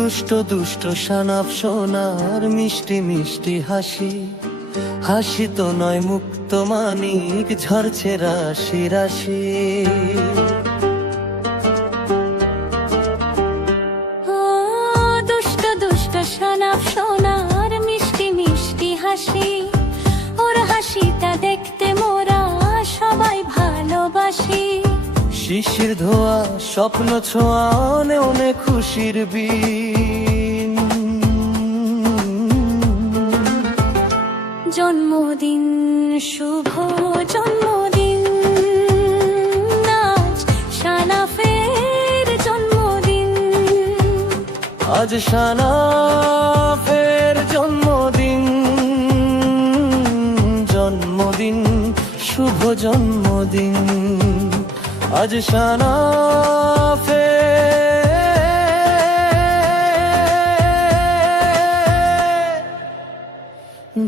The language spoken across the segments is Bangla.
দুষ্ট দুষ্ট সানাপ সোনার মিষ্টি মিষ্টি হাসি, হাসি তো নয় মুক্ত মানিক ঝরছে রাশি রাশি। দুষ্ট দুষ্ট সানাপ সোনার মিষ্টি মিষ্টি হাসি, ওর হাসিটা দেখতে মোরা সবাই ভালোবাসি। শিশির ধোয়া স্বপ্ন ছোঁয়া অনেক খুশির বিন। জন্মদিন শুভ জন্মদিন, আজ সানাফের জন্মদিন। আজ সানাফের জন্মদিন, জন্মদিন শুভ জন্মদিন। আজ সানাফের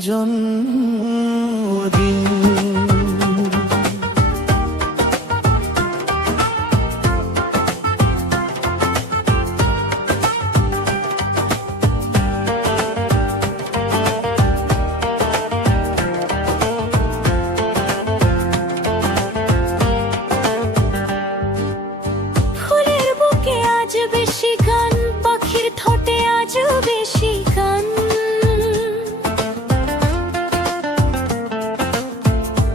জন্মদিন। ফুলের বুকে আজ বেশি গান, পাখির ঠোঁটে আজ বেশি গান।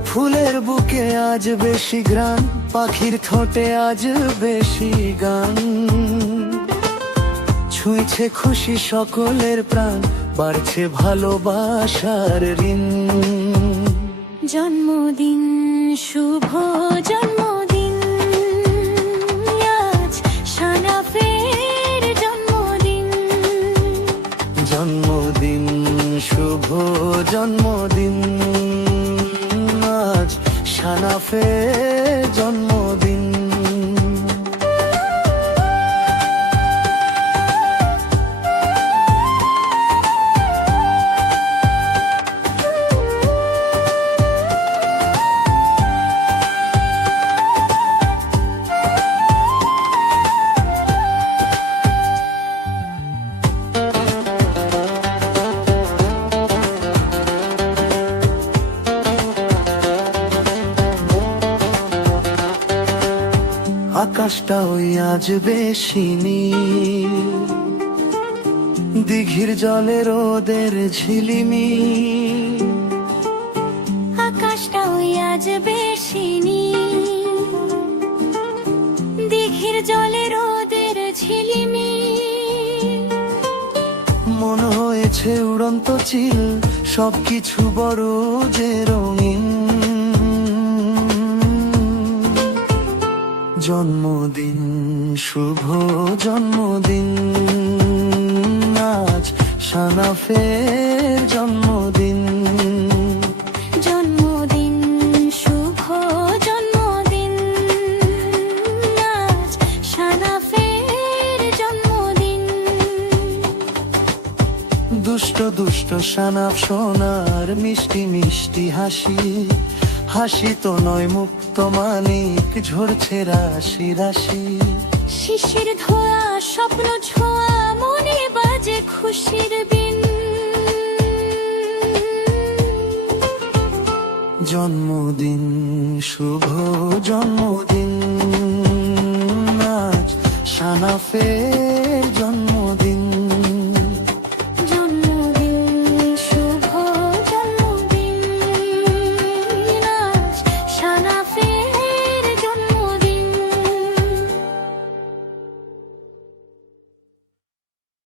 ফুলের বুকে আজ বেশি ঘ্রাণ, পাখির ঠোঁটে আজ বেশি গান। ছুঁইছে খুশি সকলের প্রাণ, বাড়ছে ভালোবাসার ঋণ। জন্মদিন শুভ জন্মদিন, আজ সানাফের জন্মদিন। জন্মদিন শুভ জন্মদিন, আজ সানাফের জন্মদিন। আকাশটা ওই আজ বেশি নীল, দিঘির জলে রোদের ঝিলিমিল। আকাশটা ওই আজ বেশি নীল, দিঘির জলে রোদের ঝিলিমিল। মন হয়েছে উড়ন্ত চিল, সবকিছু বড় যে রঙিন। জন্মদিন শুভ জন্মদিন, আজ সানাফের জন্মদিন। জন্মদিন শুভ জন্মদিন, আজ সানাফের জন্মদিন। দুষ্ট দুষ্ট সানাপ সোনার মিষ্টি মিষ্টি হাসি, হাসি তো নয় মুক্ত মানিক ঝরছে রাশি রাশি। শিশির ধোয়া স্বপ্ন ছোঁয়া মনে বাজে খুশির বিন। জন্মদিন শুভ জন্মদিন, আজ সানাফের জন্ম।